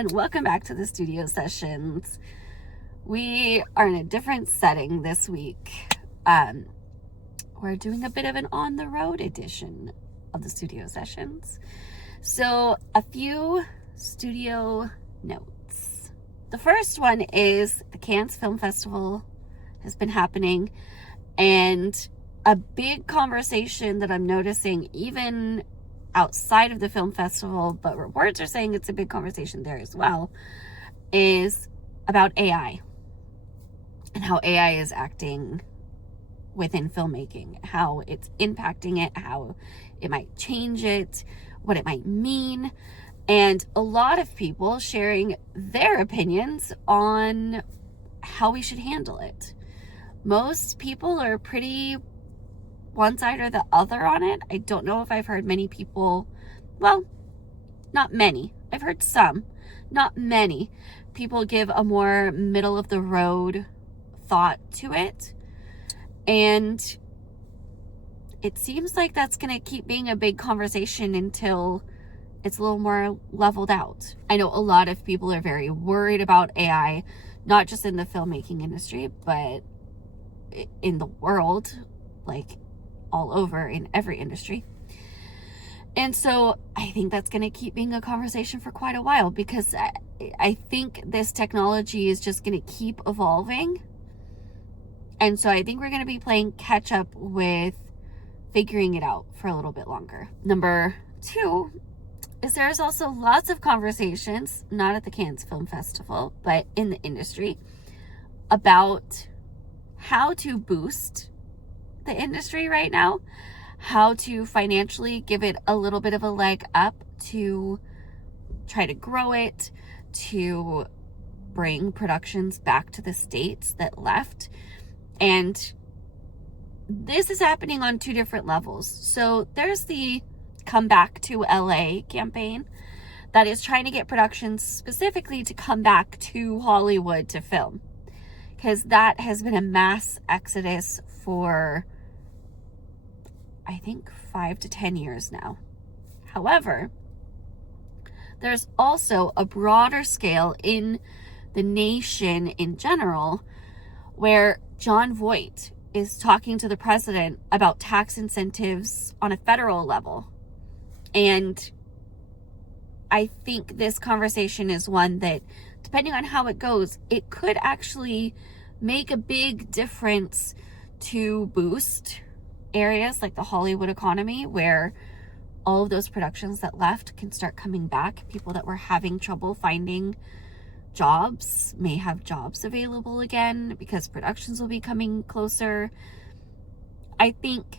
and welcome back to the studio sessions. We are in a different setting this week. We're doing a bit of an on-the-road edition of the studio sessions. So a few studio notes. The first one is the Cannes Film Festival has been happening, and a big conversation that I'm noticing even outside of the film festival, but reports are saying it's a big conversation there as well, is about AI and how AI is acting within filmmaking, how it's impacting it, how it might change it, what it might mean, and a lot of people sharing their opinions on how we should handle it. Most people are pretty one side or the other on it. I don't know if I've heard many people, well, not many. I've heard some, not many people give a more middle of the road thought to it. And it seems like that's going to keep being a big conversation until it's a little more leveled out. I know a lot of people are very worried about AI, not just in the filmmaking industry, but in the world, like all over in every industry. And so I think that's going to keep being a conversation for quite a while, because I think this technology is just going to keep evolving. And so I think we're going to be playing catch up with figuring it out for a little bit longer. Number 2 is there's also lots of conversations, not at the Cannes Film Festival, but in the industry, about how to boost the industry right now, how to financially give it a little bit of a leg up to try to grow it, to bring productions back to the States that left. And this is happening on 2 different levels. So there's the Come Back to LA campaign that is trying to get productions specifically to come back to Hollywood to film, because that has been a mass exodus for, I think, 5 to 10 years now. However, there's also a broader scale in the nation in general, where John Voight is talking to the president about tax incentives on a federal level. And I think this conversation is one that, depending on how it goes, it could actually make a big difference to boost areas like the Hollywood economy, where all of those productions that left can start coming back. People that were having trouble finding jobs may have jobs available again because productions will be coming closer. I think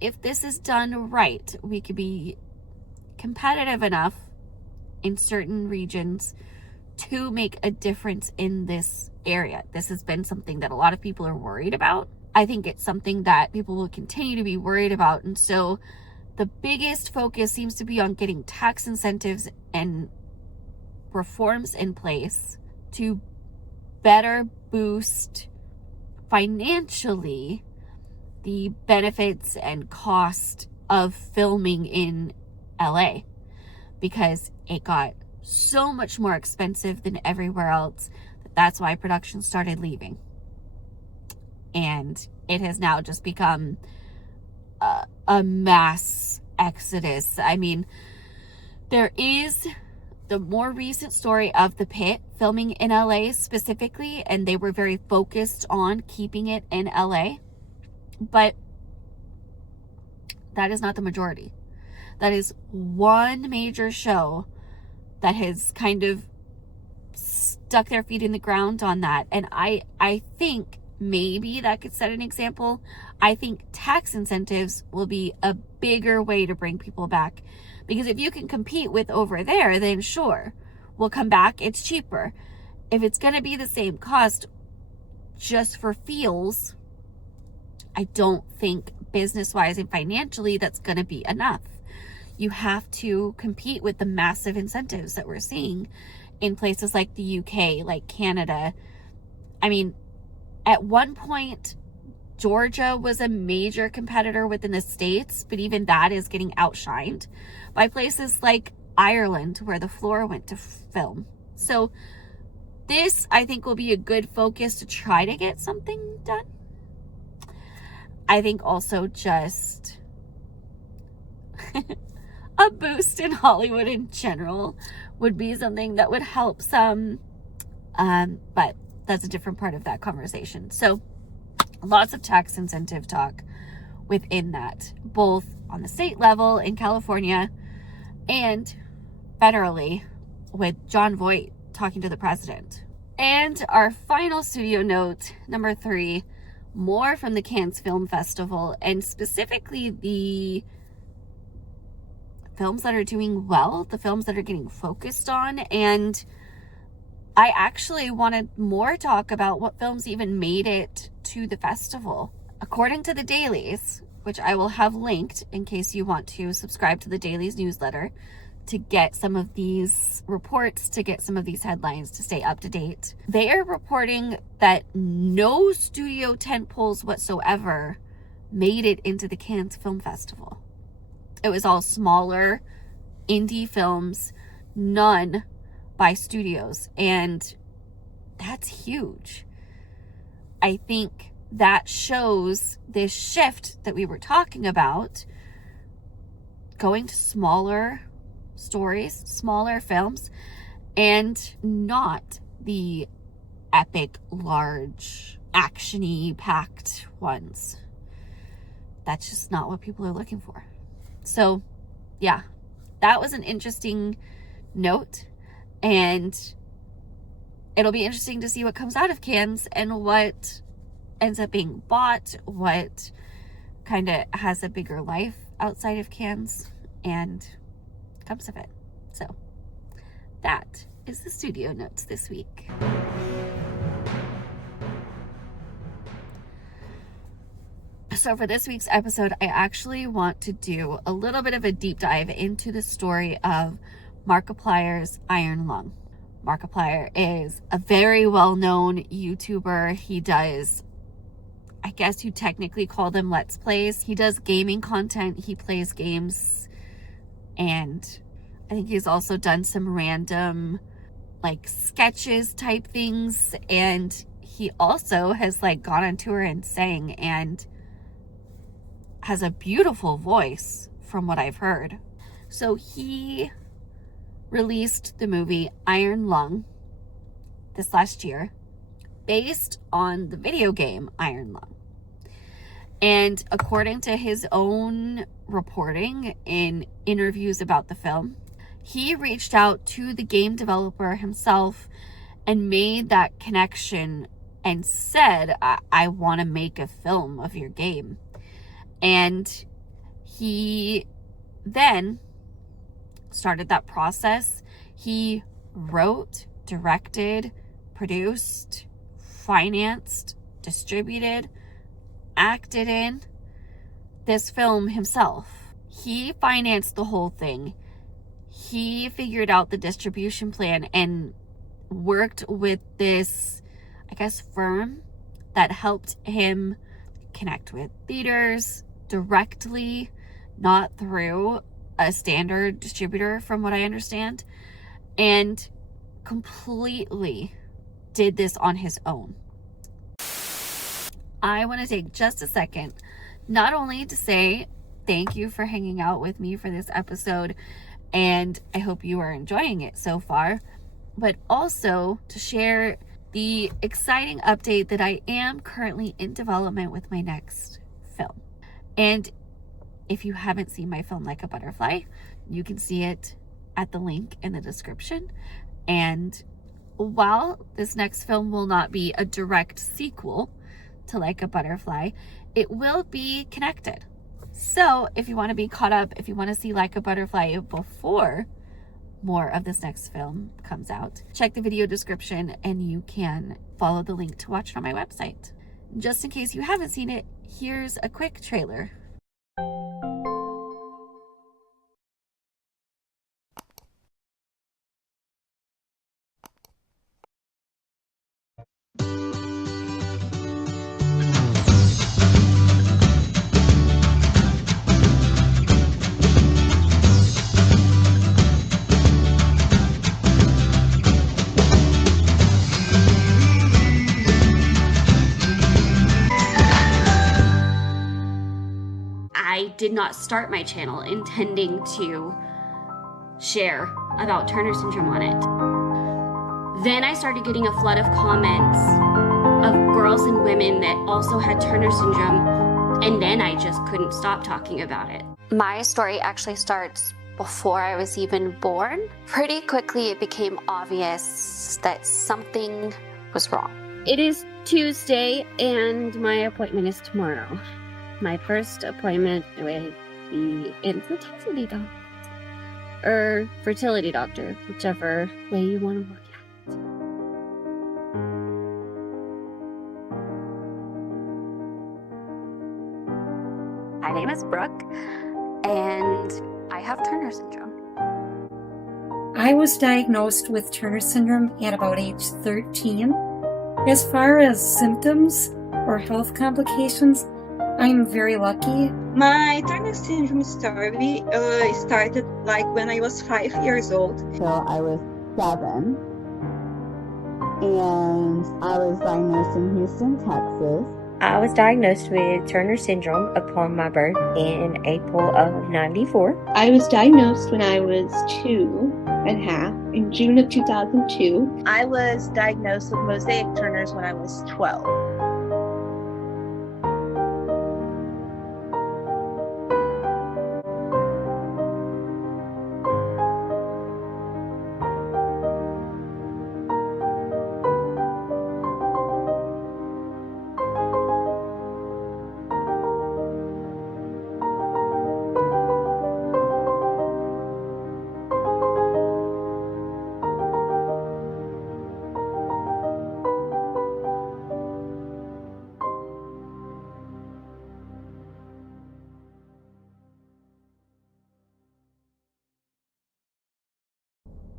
if this is done right, we could be competitive enough in certain regions to make a difference in this area. This has been something that a lot of people are worried about. I think it's something that people will continue to be worried about. And so the biggest focus seems to be on getting tax incentives and reforms in place to better boost financially the benefits and cost of filming in LA, because it got so much more expensive than everywhere else. That's why production started leaving. And it has now just become a mass exodus. I mean, there is the more recent story of The Pit filming in LA specifically, and they were very focused on keeping it in LA. But that is not the majority. That is one major show that has kind of stuck their feet in the ground on that. And I think maybe that could set an example. I think tax incentives will be a bigger way to bring people back, because if you can compete with over there, then sure, we'll come back. It's cheaper. If it's going to be the same cost just for feels, I don't think business-wise and financially that's going to be enough. You have to compete with the massive incentives that we're seeing in places like the UK, like Canada. I mean, at one point, Georgia was a major competitor within the States, but even that is getting outshined by places like Ireland, where the floor went to film. So this, I think, will be a good focus to try to get something done. I think also just a boost in Hollywood in general would be something that would help some. But that's a different part of that conversation. So lots of tax incentive talk within that, both on the state level in California and federally with John Voight talking to the president. And our final studio note, number 3, more from the Cannes Film Festival, and specifically the films that are doing well, the films that are getting focused on. And I actually wanted more talk about what films even made it to the festival. According to the dailies, which I will have linked in case you want to subscribe to the dailies newsletter to get some of these reports, to get some of these headlines, to stay up to date. They are reporting that no studio tentpoles whatsoever made it into the Cannes Film Festival. It was all smaller indie films, none by studios, and that's huge. I think that shows this shift that we were talking about, going to smaller stories, smaller films, and not the epic, large, action-y, packed ones. That's just not what people are looking for. So, yeah, that was an interesting note, and it'll be interesting to see what comes out of Cannes and what ends up being bought, what kind of has a bigger life outside of Cannes, and comes of it. So that is the studio notes this week. So for this week's episode, I actually want to do a little bit of a deep dive into the story of Markiplier's Iron Lung. Markiplier is a very well-known YouTuber. He does, I guess you technically call them Let's Plays. He does gaming content. He plays games. And I think he's also done some random like sketches type things. And he also has like gone on tour and sang and has a beautiful voice from what I've heard. So he released the movie Iron Lung this last year based on the video game Iron Lung. And according to his own reporting in interviews about the film, he reached out to the game developer himself and made that connection and said, I want to make a film of your game. And he then started that process. He wrote, directed, produced, financed, distributed, acted in this film himself. He financed the whole thing. He figured out the distribution plan and worked with this, I guess, firm that helped him connect with theaters directly, not through a standard distributor, from what I understand, and completely did this on his own. I want to take just a second, not only to say thank you for hanging out with me for this episode, and I hope you are enjoying it so far, but also to share the exciting update that I am currently in development with my next film. And if you haven't seen my film Like a Butterfly, you can see it at the link in the description. And while this next film will not be a direct sequel to Like a Butterfly, it will be connected. So if you want to be caught up, if you want to see Like a Butterfly before more of this next film comes out, check the video description and you can follow the link to watch it on my website. Just in case you haven't seen it, here's a quick trailer. did not start my channel intending to share about Turner syndrome on it. Then I started getting a flood of comments of girls and women that also had Turner syndrome, and then I just couldn't stop talking about it. My story actually starts before I was even born. Pretty quickly it became obvious that something was wrong. It is Tuesday and my appointment is tomorrow. My first appointment with the infertility doctor, or fertility doctor, whichever way you want to look at it. My name is Brooke, and I have Turner syndrome. I was diagnosed with Turner syndrome at about age 13. As far as symptoms or health complications, I'm very lucky. My Turner syndrome story started like when I was 5 years old. So I was 7, and I was diagnosed in Houston, Texas. I was diagnosed with Turner syndrome upon my birth in April of '94. I was diagnosed when I was 2.5 in June of 2002. I was diagnosed with mosaic Turners when I was 12.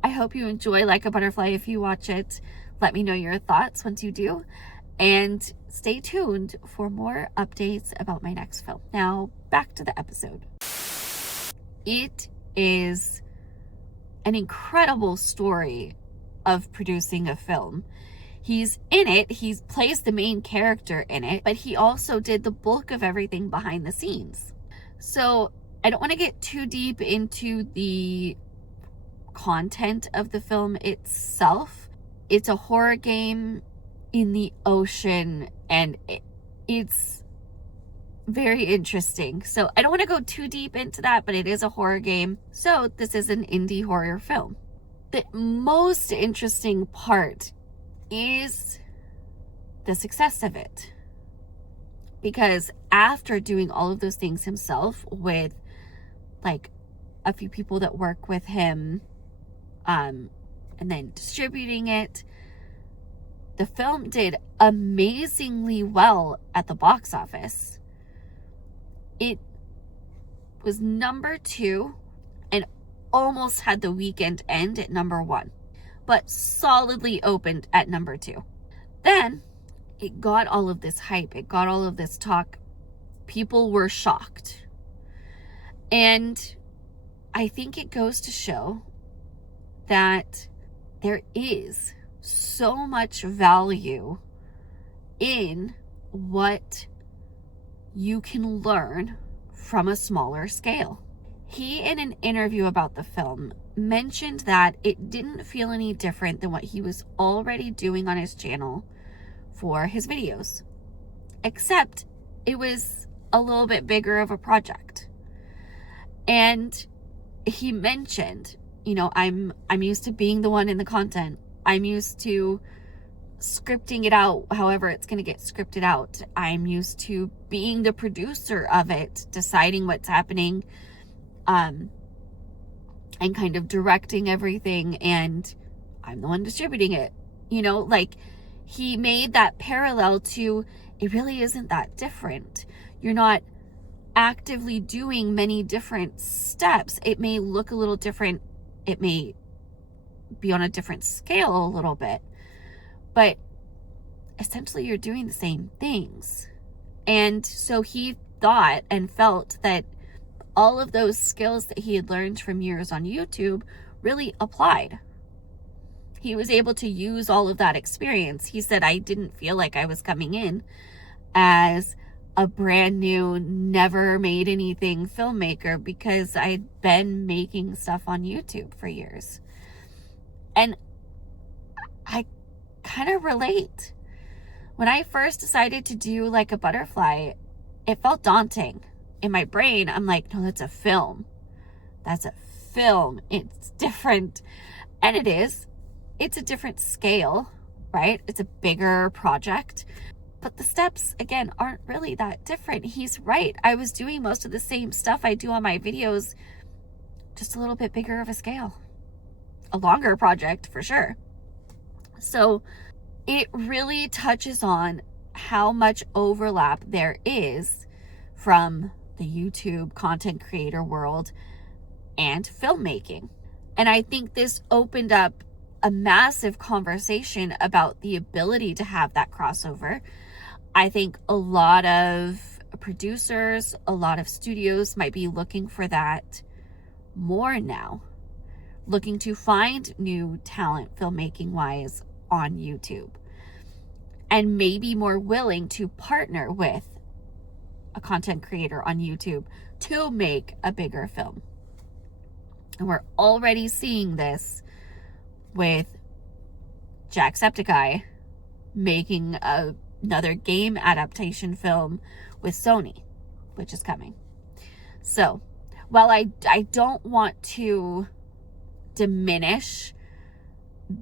I hope you enjoy Like a Butterfly if you watch it. Let me know your thoughts once you do. And stay tuned for more updates about my next film. Now, back to the episode. It is an incredible story of producing a film. He's in it, he plays the main character in it, but he also did the bulk of everything behind the scenes. So I don't want to get too deep into the content of the film itself. It's a horror game in the ocean, and it's very interesting. So I don't want to go too deep into that, but it is a horror game. So this is an indie horror film. The most interesting part is the success of it. Because after doing all of those things himself with like a few people that work with him, and then distributing it, the film did amazingly well at the box office. It was number 2 and almost had the weekend end at number 1, but solidly opened at number 2. Then it got all of this hype, it got all of this talk. People were shocked. And I think it goes to show that there is so much value in what you can learn from a smaller scale. He, in an interview about the film, mentioned that it didn't feel any different than what he was already doing on his channel for his videos, except it was a little bit bigger of a project. And he mentioned, you know, I'm used to being the one in the content. I'm used to scripting it out however it's going to get scripted out. I'm used to being the producer of it, deciding what's happening, and kind of directing everything, and I'm the one distributing it. You know, like, he made that parallel to, it really isn't that different. You're not actively doing many different steps. It may look a little different. It may be on a different scale a little bit, but essentially you're doing the same things. And so he thought and felt that all of those skills that he had learned from years on YouTube really applied. He was able to use all of that experience. He said, I didn't feel like I was coming in as a brand new, never made anything filmmaker because I'd been making stuff on YouTube for years. And I kind of relate. When I first decided to do like a butterfly, it felt daunting. In my brain, I'm like, no, that's a film. That's a film. It's different. And it is. It's a different scale, right? It's a bigger project. But the steps, again, aren't really that different. He's right. I was doing most of the same stuff I do on my videos, just a little bit bigger of a scale. A longer project, for sure. So it really touches on how much overlap there is from the YouTube content creator world and filmmaking. And I think this opened up a massive conversation about the ability to have that crossover. I think a lot of producers, a lot of studios might be looking for that more now, looking to find new talent filmmaking wise on YouTube, and maybe more willing to partner with a content creator on YouTube to make a bigger film. And we're already seeing this with Jacksepticeye making another game adaptation film with Sony, which is coming. So while I don't want to diminish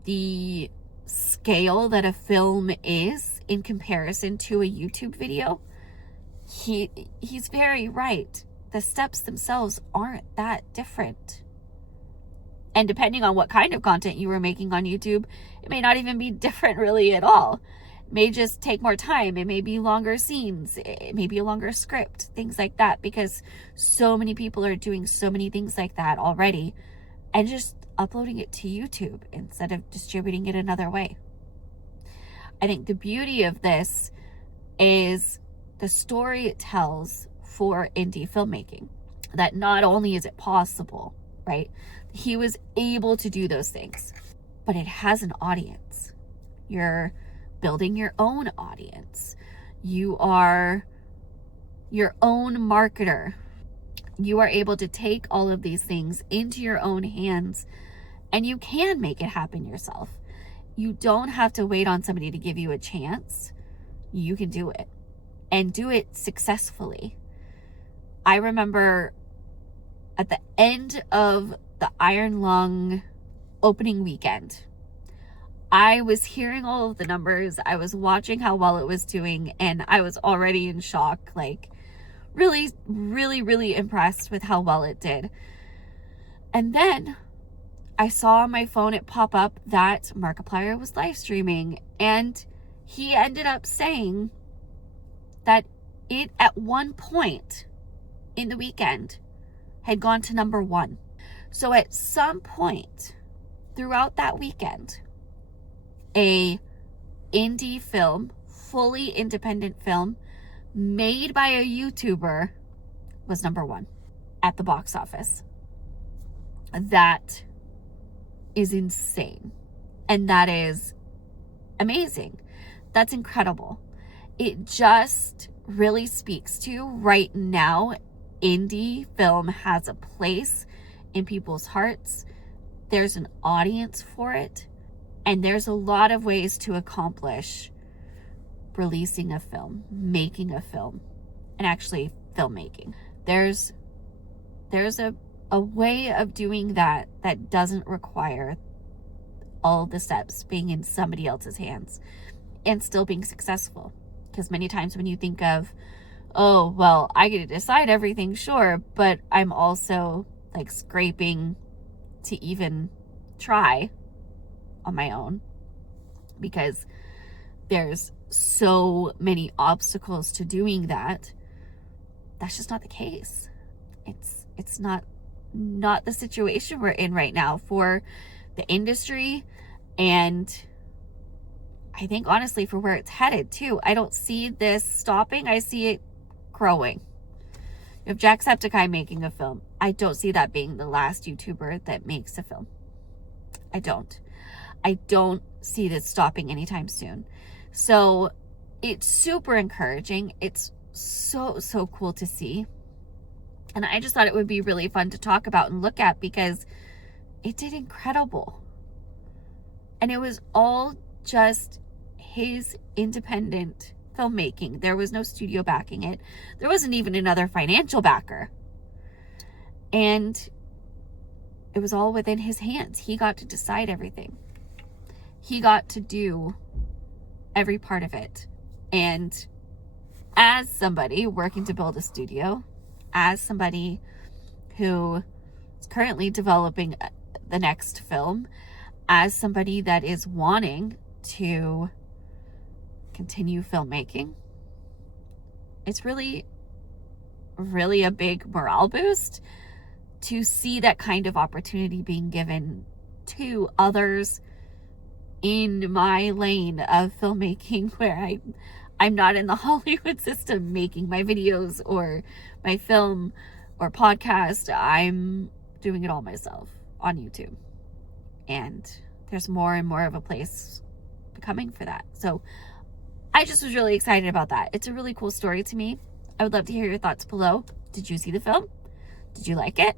the scale that a film is in comparison to a YouTube video, he's very right. The steps themselves aren't that different. And depending on what kind of content you were making on YouTube, it may not even be different really at all. It may just take more time. It may be longer scenes. It may be a longer script, things like that, because so many people are doing so many things like that already and just uploading it to YouTube instead of distributing it another way. I think the beauty of this is the story it tells for indie filmmaking, that not only is it possible, right? He was able to do those things, but it has an audience. You're building your own audience. You are your own marketer. You are able to take all of these things into your own hands, and you can make it happen yourself. You don't have to wait on somebody to give you a chance. You can do it, and do it successfully. I remember at the end of the Iron Lung opening weekend, I was hearing all of the numbers. I was watching how well it was doing, and I was already in shock, like really, really, really impressed with how well it did. And then I saw on my phone it pop up that Markiplier was live streaming, and he ended up saying that it at one point in the weekend had gone to number 1. So at some point throughout that weekend, a indie film, fully independent film made by a YouTuber was number 1 at the box office. That is insane. And that is amazing. That's incredible. It just really speaks to right now, indie film has a place in people's hearts. There's an audience for it. And there's a lot of ways to accomplish releasing a film, making a film, and actually filmmaking. There's a way of doing that that doesn't require all the steps being in somebody else's hands and still being successful. Because many times when you think of, oh, well, I get to decide everything, sure, but I'm also like scraping to even try on my own because there's so many obstacles to doing that. That's just not the case. It's not the situation we're in right now for the industry, and I think honestly for where it's headed too. I don't see this stopping. I see it growing. You have Jacksepticeye making a film. I don't see that being the last YouTuber that makes a film. I don't see this stopping anytime soon. So it's super encouraging. It's so cool to see. And I just thought it would be really fun to talk about and look at because it did incredible. And it was all just his independent filmmaking. There was no studio backing it. There wasn't even another financial backer. And it was all within his hands. He got to decide everything. He got to do every part of it. And as somebody working to build a studio, as somebody who is currently developing the next film, as somebody that is wanting to continue filmmaking, it's really a big morale boost to see that kind of opportunity being given to others in my lane of filmmaking, where I'm not in the Hollywood system making my videos or my film or podcast. I'm doing it all myself on YouTube. And there's more and more of a place becoming for that. So I just was really excited about that. It's a really cool story to me. I would love to hear your thoughts below. Did you see the film? Did you like it?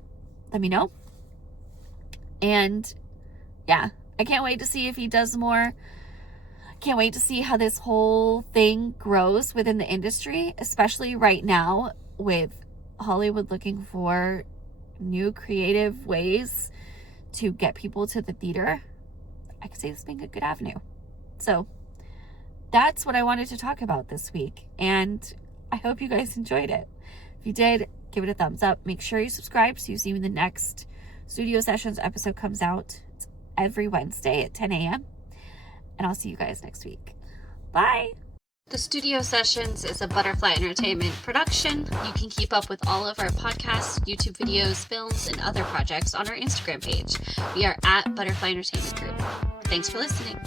Let me know. And yeah, I can't wait to see if he does more. Can't wait to see how this whole thing grows within the industry, especially right now with Hollywood looking for new creative ways to get people to the theater. I could see this being a good avenue. So that's what I wanted to talk about this week, and I hope you guys enjoyed it. If you did, give it a thumbs up. Make sure you subscribe so you see when the next Studio Sessions episode comes out. It's every Wednesday at 10 a.m. And I'll see you guys next week. Bye! The Studio Sessions is a Butterfly Entertainment production. You can keep up with all of our podcasts, YouTube videos, films, and other projects on our Instagram page. We are at Butterfly Entertainment Group. Thanks for listening.